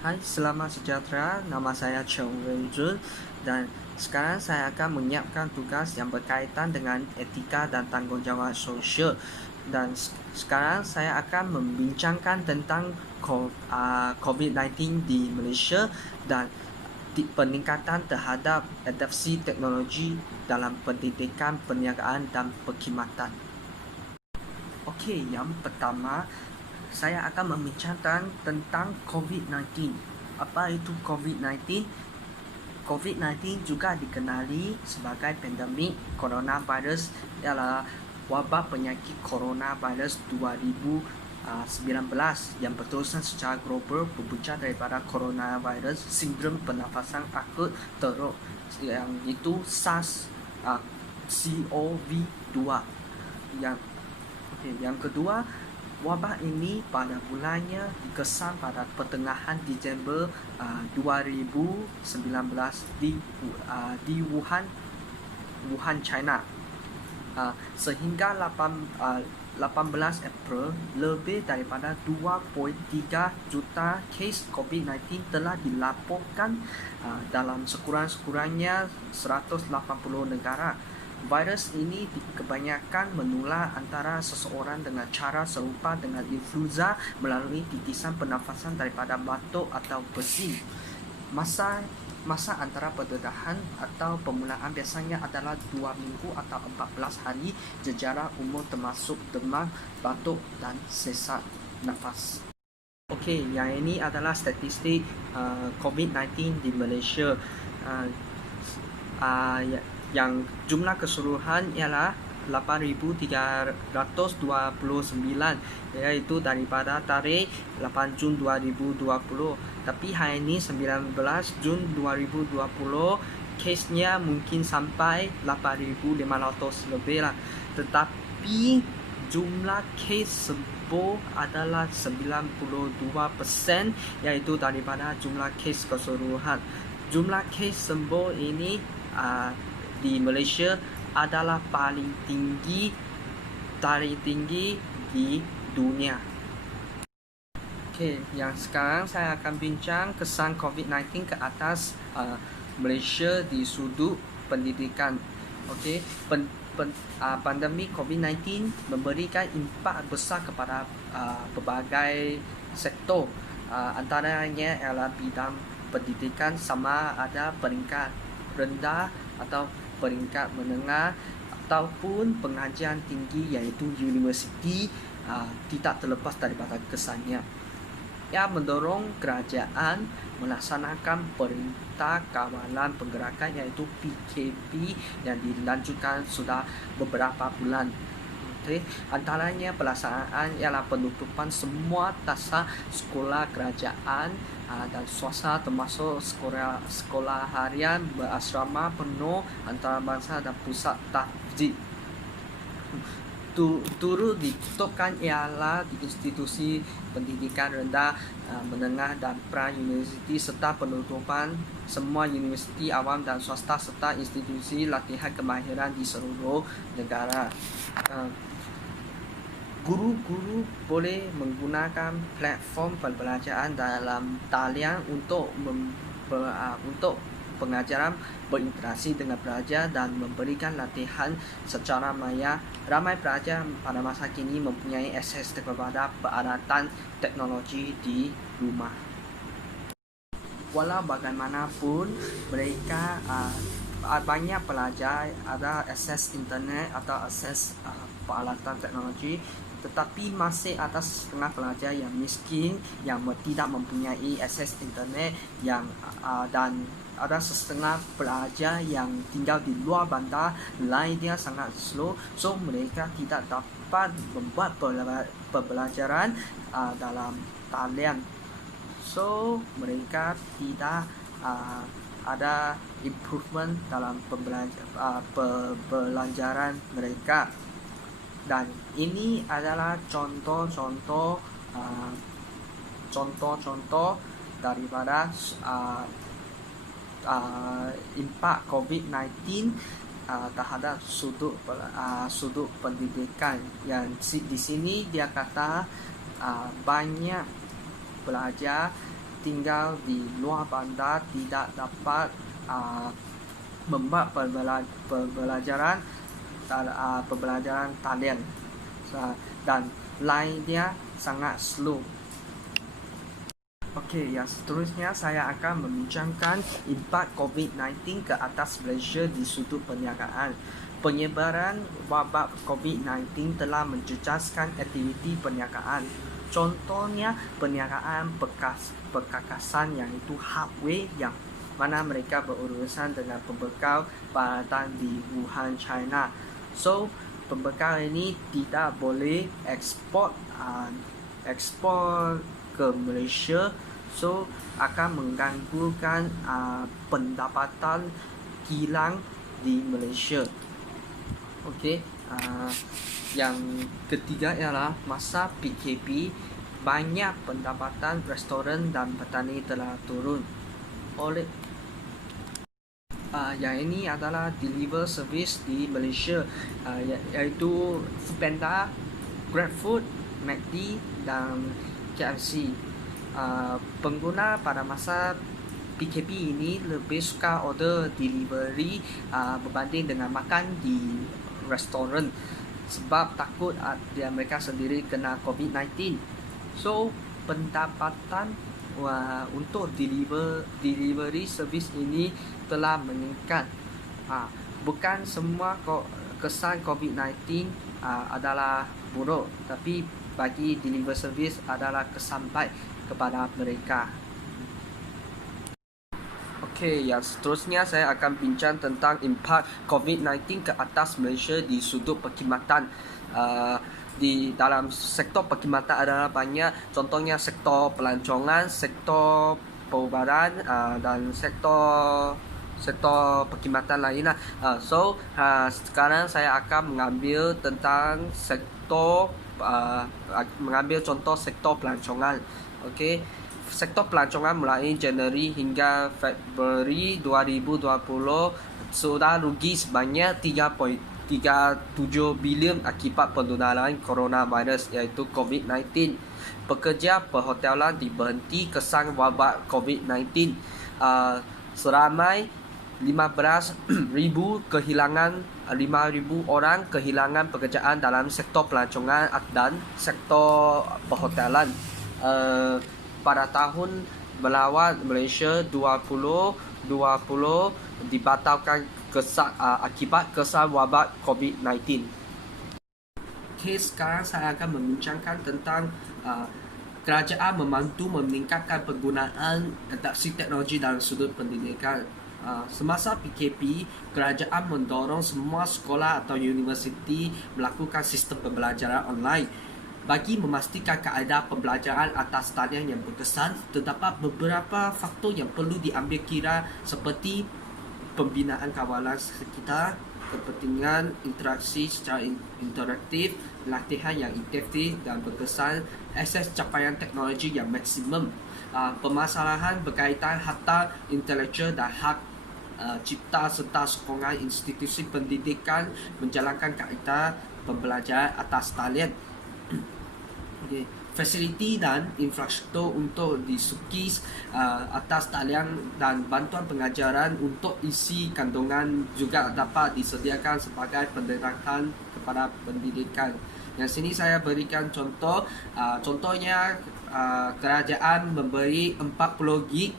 Hai, selamat sejahtera. Nama saya Cheng Wenjun dan sekarang saya akan menyiapkan tugas yang berkaitan dengan etika dan tanggungjawab sosial. Dan sekarang saya akan membincangkan tentang COVID-19 di Malaysia dan peningkatan terhadap adopsi teknologi dalam pendidikan, perniagaan dan perkhidmatan. Okey, yang pertama, saya akan membincangkan tentang COVID-19. Apa itu COVID-19? COVID-19 juga dikenali sebagai pandemik coronavirus, ialah wabak penyakit coronavirus 2019 yang berterusan secara global berpunca daripada coronavirus sindrom pernafasan akut teruk yang itu SARS-CoV-2. Yang kedua, wabak ini pada bulannya dikesan pada pertengahan Disember 2019 di Wuhan, China. Sehingga 18 April, lebih daripada 2.3 juta kes COVID-19 telah dilaporkan dalam sekurang-kurangnya 180 negara. Virus ini kebanyakan menular antara seseorang dengan cara serupa dengan influenza melalui titisan pernafasan daripada batuk atau bersin. Masa antara pendedahan atau permulaan biasanya adalah 2 minggu atau 14 hari secara umum termasuk demam, batuk dan sesak nafas. Okey, yang ini adalah statistik COVID-19 di Malaysia. Uh, uh, yang jumlah keseluruhan ialah 8,329, iaitu daripada tarikh 8 Jun 2020. Tapi hari ini 19 Jun 2020, kesnya mungkin sampai 8,500 lebih lah. Tetapi jumlah kes sembuh adalah 92%, iaitu daripada jumlah kes keseluruhan. Jumlah kes sembuh ini di Malaysia adalah paling tinggi di dunia. Okey, yang sekarang saya akan bincang kesan COVID-19 ke atas Malaysia di sudut pendidikan. Okey, pandemik COVID-19 memberikan impak besar kepada pelbagai sektor. Antaranya ialah bidang pendidikan, sama ada peringkat rendah atau peringkat menengah ataupun pengajian tinggi iaitu universiti, tidak terlepas daripada kesannya. Ia mendorong kerajaan melaksanakan perintah kawalan pergerakan iaitu PKP yang dilanjutkan sudah beberapa bulan. Antaranya pelaksanaan ialah penutupan semua tasak sekolah kerajaan dan swasta termasuk sekolah harian, berasrama penuh antarabangsa dan pusat tahfiz. Turut ditutupkan ialah di institusi pendidikan rendah, menengah dan pra-universiti serta penutupan semua universiti awam dan swasta serta institusi latihan kemahiran di seluruh negara. Guru-guru boleh menggunakan platform pembelajaran dalam talian untuk pengajaran berinteraksi dengan pelajar dan memberikan latihan secara maya. Ramai pelajar pada masa kini mempunyai akses kepada peralatan teknologi di rumah. Walau bagaimanapun, mereka banyak pelajar ada akses internet atau akses peralatan teknologi, tetapi masih ada setengah pelajar yang miskin yang tidak mempunyai akses internet dan ada setengah pelajar yang tinggal di luar bandar, lainnya sangat slow, so mereka tidak dapat membuat pembelajaran dalam talian. So mereka tidak ada improvement dalam pembelajaran mereka. Dan ini adalah contoh-contoh daripada impak COVID-19 terhadap sudut pendidikan. Yang di sini dia kata banyak pelajar tinggal di luar bandar tidak dapat membuat pembelajaran talian dan lainnya sangat slow. Okey, yang seterusnya saya akan membincangkan impak COVID-19 ke atas Malaysia di sudut perniagaan. Penyebaran wabak COVID-19 telah menjejaskan aktiviti perniagaan. Contohnya perniagaan perkakasan, iaitu hardware yang mana mereka berurusan dengan pembekal peralatan di Wuhan, China. So, pembekal ini tidak boleh ekspor ke Malaysia, so akan mengganggukan pendapatan kilang di Malaysia. Okey, yang ketiga ialah masa PKP, banyak pendapatan restoran dan petani telah turun. Oleh yang ini adalah deliver service di Malaysia, iaitu Foodpanda, GrabFood, McD dan KFC. Pengguna pada masa PKP ini lebih suka order delivery berbanding dengan makan di restoran sebab takut mereka sendiri kena COVID-19. So, pendapatan untuk delivery service ini telah meningkat. Bukan semua kesan COVID-19 adalah buruk, tapi bagi delivery service adalah kesan baik kepada mereka. Okey, yang seterusnya saya akan bincang tentang impak COVID-19 ke atas Malaysia di sudut perkhidmatan. Di dalam sektor perkhidmatan adalah banyak, contohnya sektor pelancongan, sektor perubahan dan sektor perkhidmatan lainnya. Sekarang saya akan mengambil tentang mengambil contoh sektor pelancongan. Okey, sektor pelancongan mulai Januari hingga Februari 2020 sudah rugi sebanyak 3.37 bilion akibat penularan coronavirus, iaitu COVID-19. Pekerja perhotelan diberhenti kesan wabak COVID-19. Seramai 15,000 orang kehilangan pekerjaan dalam sektor pelancongan dan sektor perhotelan. Pada tahun melawat Malaysia 2020 dibatalkan akibat kesan wabak COVID-19. Okay, sekarang saya akan membincangkan tentang kerajaan membantu meningkatkan penggunaan adaptasi teknologi dalam sudut pendidikan. Semasa PKP, kerajaan mendorong semua sekolah atau universiti melakukan sistem pembelajaran online. Bagi memastikan kaedah pembelajaran atas talian yang berkesan, terdapat beberapa faktor yang perlu diambil kira seperti pembinaan kawalan sekitar, kepentingan interaksi secara interaktif, latihan yang intensif dan berkesan, akses capaian teknologi yang maksimum, permasalahan berkaitan harta intelektual dan hak cipta serta sokongan institusi pendidikan menjalankan kaedah pembelajaran atas talian. Okay. Fasiliti dan infrastruktur untuk disukis atas talian dan bantuan pengajaran untuk isi kandungan juga dapat disediakan sebagai pendekatan kepada pendidikan. Yang sini saya berikan contoh, contohnya kerajaan memberi 40 gig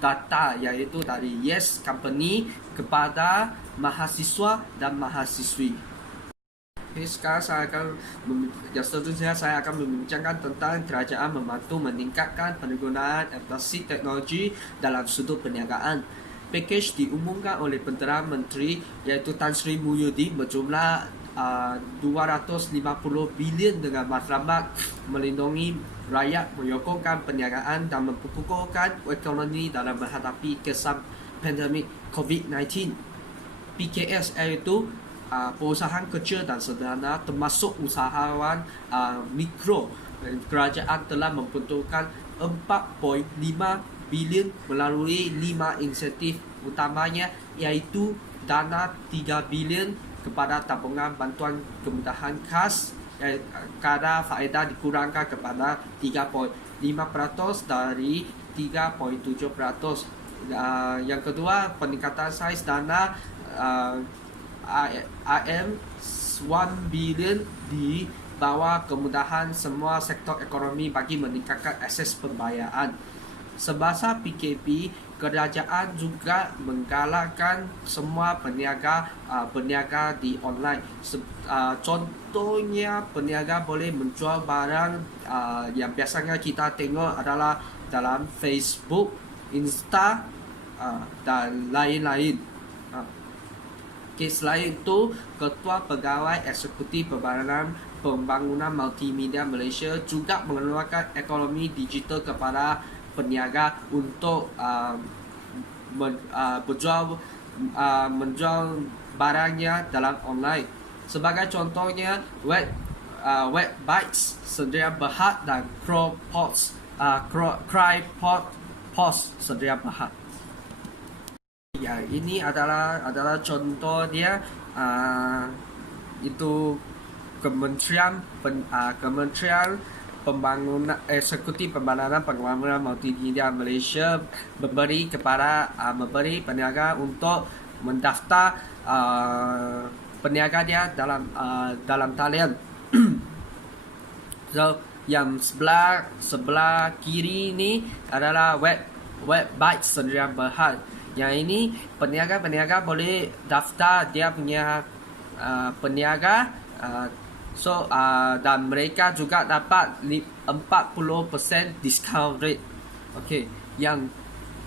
data, iaitu dari Yes Company kepada mahasiswa dan mahasiswi. Sekarang seterusnya saya akan membincangkan tentang kerajaan membantu meningkatkan penggunaan aplikasi teknologi dalam sudut perniagaan. Pakej diumumkan oleh Perdana Menteri iaitu Tan Sri Muhyiddin berjumlah 250 bilion dengan matlamat melindungi rakyat, menyokongkan perniagaan dan memperkukuhkan ekonomi dalam menghadapi kesan pandemik COVID-19. PKS iaitu perusahaan kecil dan sederhana termasuk usahawan mikro. Kerajaan telah memperuntukkan 4.5 bilion melalui 5 insentif utamanya, iaitu dana 3 bilion kepada tabungan bantuan kemudahan khas, kadar faedah dikurangkan kepada 3.5% dari 3.7%. Yang kedua, peningkatan saiz dana IM 1 bilion di bawah kemudahan semua sektor ekonomi bagi meningkatkan akses pembayaran. Semasa PKP, kerajaan juga menggalakkan semua peniaga berniaga di online. Contohnya, peniaga boleh menjual barang yang biasanya kita tengok adalah dalam Facebook, Insta, dan lain-lain. Selain itu, Ketua Pegawai Eksekutif Pembangunan Multimedia Malaysia juga mengeluarkan ekonomi digital kepada peniaga untuk menjual barangnya dalam online. Sebagai contohnya, Webbytes, Sedia Berhad, dan Crypot Sedia Berhad. Ya, ini adalah contoh dia. Itu Kementerian Pembangunan Eksekutif Pembangunan Multimedia Malaysia memberi peniaga untuk mendaftar peniaga dia dalam talian. So, yang sebelah kiri ini adalah Webbytes Sedia Berhad. Yang ini peniaga boleh daftar dia punya peniaga, dan mereka juga dapat 40% discount rate. Okey, yang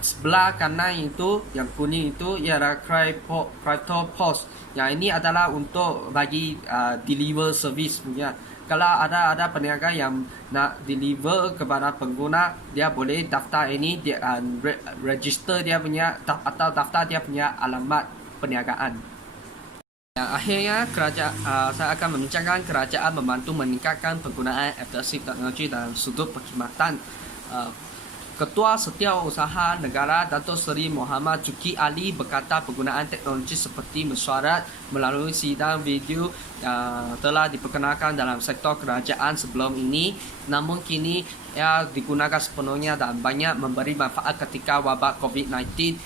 sebelah kanan itu, yang kuning itu ialah Crypto. Yang ini adalah untuk bagi deliver service punya. Kalau ada peniaga yang nak deliver kepada pengguna, dia boleh daftar ini, dia register dia punya atau daftar dia punya alamat perniagaan. Akhirnya, saya akan membincangkan kerajaan membantu meningkatkan penggunaan aplikasi teknologi dalam sudut perkhidmatan. Ketua Setiausaha Negara Datuk Seri Muhammad Juki Ali berkata penggunaan teknologi seperti mesyuarat melalui sidang video telah diperkenalkan dalam sektor kerajaan sebelum ini, namun kini ia digunakan sepenuhnya dan banyak memberi manfaat ketika wabak COVID-19.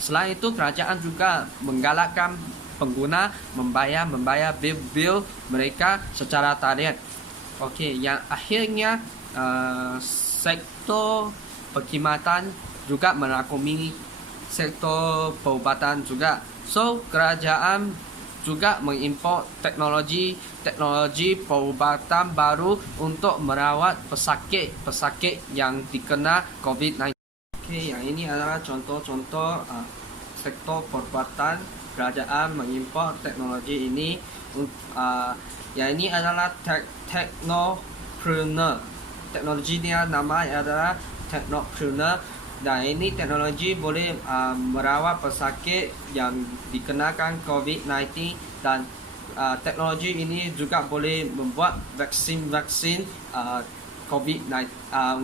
Selain itu, kerajaan juga menggalakkan pengguna membayar bil mereka secara tarian. Okey, yang akhirnya sektor perkhidmatan juga merangkumi sektor perubatan juga. So, kerajaan juga mengimport teknologi perubatan baru untuk merawat pesakit yang dikena COVID-19. Okey, yang ini adalah contoh-contoh sektor perubatan. Kerajaan mengimport teknologi ini. Yang ini adalah Technopreneur. Teknologi dia nama adalah Technopreneur, dan ini teknologi boleh merawat pesakit yang dikenakan COVID-19, dan teknologi ini juga boleh membuat vaksin COVID-19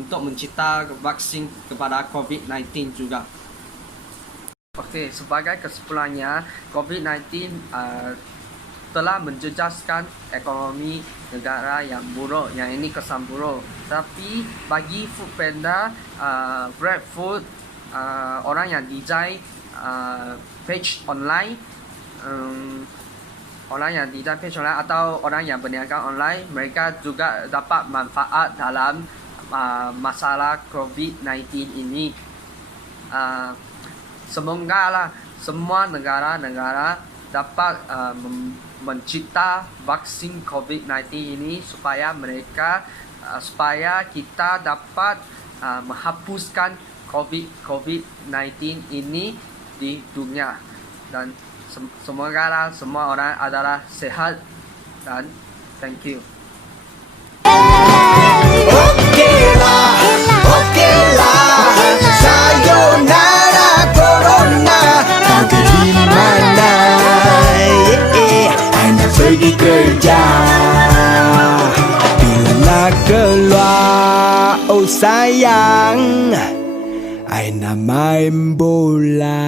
untuk mencipta vaksin kepada COVID-19 juga. Okey, sebagai kesimpulannya, COVID-19 telah menjejaskan ekonomi negara yang buruk. Yang ini kesan buruk. Tapi bagi Foodpanda, GrabFood, orang yang design page online, atau orang yang berniaga online, mereka juga dapat manfaat dalam masalah COVID-19 ini. Semoga semua negara dapat mencipta vaksin COVID-19 ini supaya kita dapat menghapuskan COVID-19 ini di dunia, dan semoga semua orang adalah sehat, dan thank you. Sayonara Corona, kau di mana? Anda pergi kerja, bila keluar, oh sayang, Anda main bola.